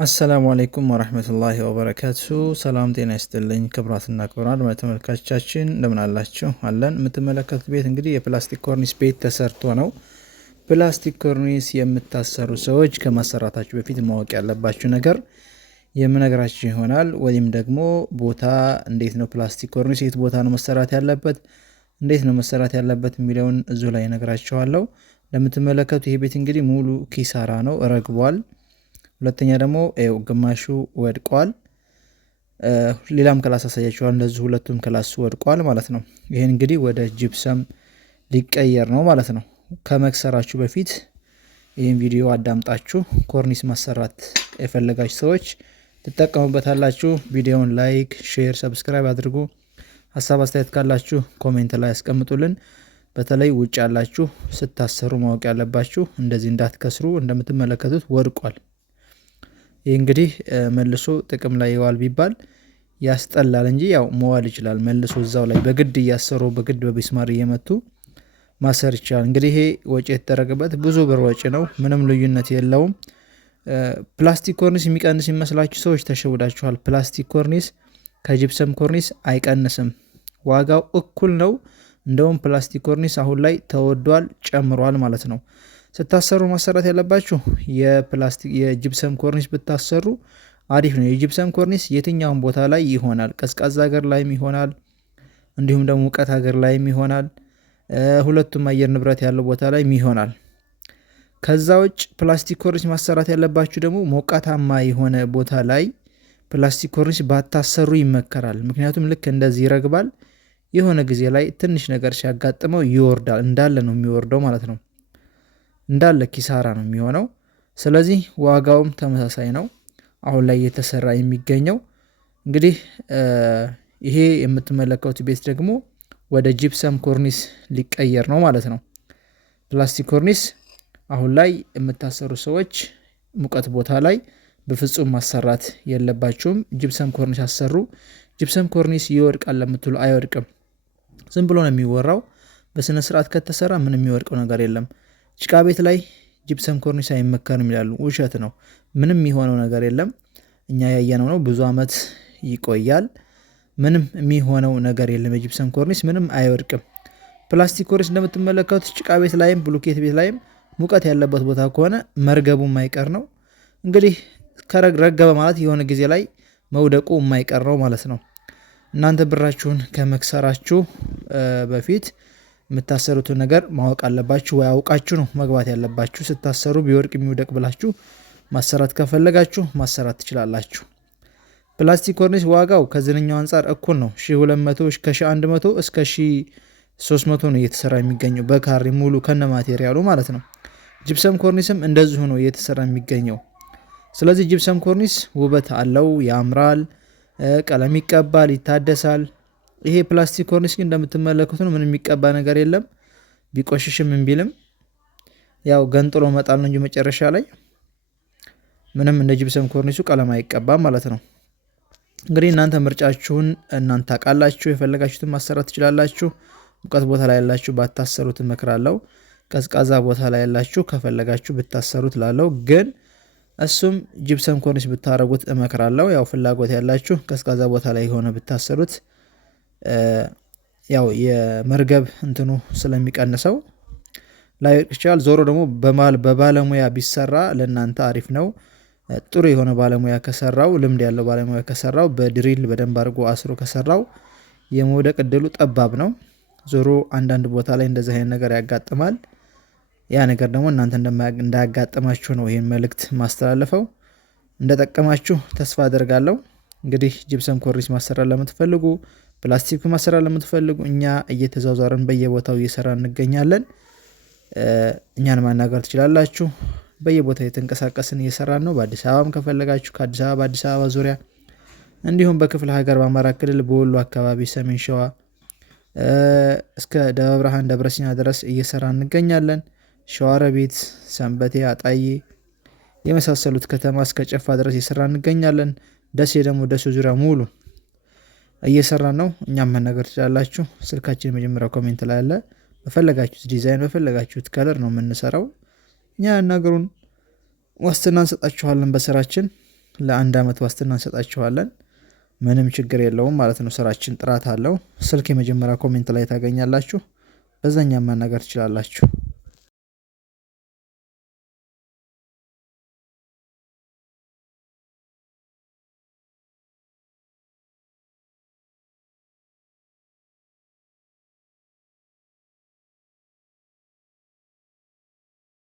አሰላሙ አለይኩም ወራህመቱላሂ ወበረካቱ። ሰላም ጤና ይስጥልኝ ክብራትና ክብራን ተመልካቾቻችን እንደምን አላችሁ? አለን። የምትመለከቱት ቤት እንግዲህ የፕላስቲክ ኮርኒስ ቤት ተሰርቶ ነው። ፕላስቲክ ኮርኒስ የምታሰሩ ሰዎች ከማሰራታችሁ በፊት ማወቅ ያለባችሁ ነገር የምነግራችሁ ይሆናል። ወይም ደግሞ ቦታ እንዴት ነው ፕላስቲክ ኮርኒስ የት ቦታ ነው መሰራት ያለበት፣ እንዴት ነው መሰራት ያለበት የሚለውን እዚሁ ላይ እነግራችኋለሁ። እንደምትመለከቱት ይሄ ቤት እንግዲህ ሙሉ ኪሳራ ነው፣ ረግቧል። ሁለተኛ ደግሞ ግማሹ ወድቋል። ሌላም ክላስ አሳያችኋል። እንደዚሁ ሁለቱም ክላስ ወድቋል ማለት ነው። ይሄን እንግዲህ ወደ ጂፕሰም ሊቀየር ነው ማለት ነው። ከመክሰራችሁ በፊት ይህን ቪዲዮ አዳምጣችሁ ኮርኒስ ማሰራት የፈለጋችሁ ሰዎች ትጠቀሙበታላችሁ። ቪዲዮውን ላይክ፣ ሼር፣ ሰብስክራይብ አድርጉ። ሀሳብ አስተያየት ካላችሁ ኮሜንት ላይ ያስቀምጡልን። በተለይ ውጭ ያላችሁ ስታሰሩ ማወቅ ያለባችሁ እንደዚህ እንዳትከስሩ። እንደምትመለከቱት ወድቋል። ይህ እንግዲህ መልሶ ጥቅም ላይ ይዋል ቢባል ያስጠላል እንጂ ያው መዋል ይችላል። መልሶ እዛው ላይ በግድ እያሰሩ በግድ በቢስማር እየመቱ ማሰር ይችላል። እንግዲህ ይሄ ወጪ የተደረገበት ብዙ ብር ወጪ ነው። ምንም ልዩነት የለውም። ፕላስቲክ ኮርኒስ የሚቀንስ ይመስላችሁ ሰዎች ተሸውዳችኋል። ፕላስቲክ ኮርኒስ ከጂፕሰም ኮርኒስ አይቀንስም፣ ዋጋው እኩል ነው። እንደውም ፕላስቲክ ኮርኒስ አሁን ላይ ተወዷል፣ ጨምሯል ማለት ነው። ስታሰሩ ማሰራት ያለባችሁ የጂፕሰም ኮርኒስ ብታሰሩ አሪፍ ነው። የጂፕሰም ኮርኒስ የትኛውን ቦታ ላይ ይሆናል። ቀዝቃዛ ሀገር ላይም ይሆናል፣ እንዲሁም ደግሞ ሙቀት ሀገር ላይም ይሆናል። ሁለቱም አየር ንብረት ያለው ቦታ ላይም ይሆናል። ከዛ ውጭ ፕላስቲክ ኮርኒስ ማሰራት ያለባችሁ ደግሞ ሞቃታማ የሆነ ቦታ ላይ ፕላስቲክ ኮርኒስ ባታሰሩ ይመከራል። ምክንያቱም ልክ እንደዚህ ይረግባል። የሆነ ጊዜ ላይ ትንሽ ነገር ሲያጋጥመው ይወርዳል። እንዳለ ነው የሚወርደው ማለት ነው። እንዳለ ኪሳራ ነው የሚሆነው። ስለዚህ ዋጋውም ተመሳሳይ ነው አሁን ላይ እየተሰራ የሚገኘው። እንግዲህ ይሄ የምትመለከቱት ቤት ደግሞ ወደ ጂፕሰም ኮርኒስ ሊቀየር ነው ማለት ነው። ፕላስቲክ ኮርኒስ አሁን ላይ የምታሰሩ ሰዎች ሙቀት ቦታ ላይ በፍጹም ማሰራት የለባችሁም። ጂፕሰም ኮርኒስ አሰሩ። ጂፕሰም ኮርኒስ ይወድቃል ለምትሉ አይወድቅም። ዝም ብሎ ነው የሚወራው። በስነ ስርዓት ከተሰራ ምንም የሚወድቀው ነገር የለም። ጭቃ ቤት ላይ ጂፕሰም ኮርኒስ አይመከርም ይላሉ። ውሸት ነው። ምንም የሚሆነው ነገር የለም። እኛ ያየነው ነው። ብዙ አመት ይቆያል። ምንም የሚሆነው ነገር የለም። የጂፕሰም ኮርኒስ ምንም አይወድቅም። ፕላስቲክ ኮርኒስ እንደምትመለከቱት ጭቃ ቤት ላይም ብሎኬት ቤት ላይም ሙቀት ያለበት ቦታ ከሆነ መርገቡ የማይቀር ነው። እንግዲህ ረገበ ማለት የሆነ ጊዜ ላይ መውደቁ የማይቀር ነው ማለት ነው። እናንተ ብራችሁን ከመክሰራችሁ በፊት የምታሰሩትን ነገር ማወቅ አለባችሁ። ወይ አውቃችሁ ነው መግባት ያለባችሁ። ስታሰሩ ቢወድቅ የሚውደቅ ብላችሁ ማሰራት ከፈለጋችሁ ማሰራት ትችላላችሁ። ፕላስቲክ ኮርኒስ ዋጋው ከዝንኛው አንጻር እኩል ነው። 1200 ከ1100 እስከ 1300 ነው እየተሰራ የሚገኘው በካሬ ሙሉ ከነ ማቴሪያሉ ማለት ነው። ጂፕሰም ኮርኒስም እንደዚሁ ነው እየተሰራ የሚገኘው። ስለዚህ ጂፕሰም ኮርኒስ ውበት አለው፣ ያምራል፣ ቀለም ይቀባል፣ ይታደሳል። ይሄ ፕላስቲክ ኮርኒስ ግን እንደምትመለከቱት ነው። ምንም የሚቀባ ነገር የለም። ቢቆሽሽም እንቢልም ያው ገንጥሎ መጣል ነው እንጂ መጨረሻ ላይ ምንም እንደ ጂፕሰም ኮርኒሱ ቀለም አይቀባም ማለት ነው። እንግዲህ እናንተ ምርጫችሁን እናንተ ታውቃላችሁ። የፈለጋችሁትን ማሰራት ትችላላችሁ። ሙቀት ቦታ ላይ ያላችሁ ባታሰሩት እመክራለሁ። ቀዝቃዛ ቦታ ላይ ያላችሁ ከፈለጋችሁ ብታሰሩት ላለው ግን እሱም ጂፕሰም ኮርኒስ ብታረጉት እመክራለሁ። ያው ፍላጎት ያላችሁ ቀዝቃዛ ቦታ ላይ የሆነ ብታሰሩት ያው የመርገብ እንትኑ ስለሚቀንሰው ላይ ይችላል። ዞሮ ደግሞ በባለሙያ ቢሰራ ለእናንተ አሪፍ ነው። ጥሩ የሆነ ባለሙያ ከሰራው፣ ልምድ ያለው ባለሙያ ከሰራው፣ በድሪል በደንብ አድርጎ አስሮ ከሰራው የመውደቅ እድሉ ጠባብ ነው። ዞሮ አንዳንድ ቦታ ላይ እንደዚህ አይነት ነገር ያጋጥማል። ያ ነገር ደግሞ እናንተ እንዳያጋጥማችሁ ነው ይህን መልእክት ማስተላለፈው። እንደጠቀማችሁ ተስፋ አደርጋለሁ። እንግዲህ ጂፕሰም ኮርኒስ ማሰራት ለምትፈልጉ፣ ፕላስቲክ ማሰራት ለምትፈልጉ እኛ እየተዛዛርን በየቦታው እየሰራ እንገኛለን። እኛን ማናገር ትችላላችሁ። በየቦታው የተንቀሳቀስን እየሰራን ነው። በአዲስ አበባም ከፈለጋችሁ ከአዲስ አበባ በአዲስ አበባ ዙሪያ እንዲሁም በክፍለ ሀገር በአማራ ክልል በወሎ አካባቢ ሰሜን ሸዋ እስከ ደብረ ብርሃን ደብረ ሲና ድረስ እየሰራ እንገኛለን። ሸዋሮቢት፣ ሰንበቴ፣ አጣዬ የመሳሰሉት ከተማ እስከ ጨፋ ድረስ እየሰራ እንገኛለን። ደሴ ደግሞ ደሴ ዙሪያ ሙሉ እየሰራን ነው። እኛም መናገር ትችላላችሁ። ስልካችን የመጀመሪያው ኮሜንት ላይ አለ። በፈለጋችሁት ዲዛይን በፈለጋችሁት ከለር ነው የምንሰራው። እኛ ያናገሩን ዋስትና እንሰጣችኋለን በስራችን። ለ1 ዓመት ዋስትና እንሰጣችኋለን። ምንም ችግር የለውም ማለት ነው። ስራችን ጥራት አለው። ስልክ የመጀመሪያ ኮሜንት ላይ ታገኛላችሁ። በዛኛም ማናገር ትችላላችሁ።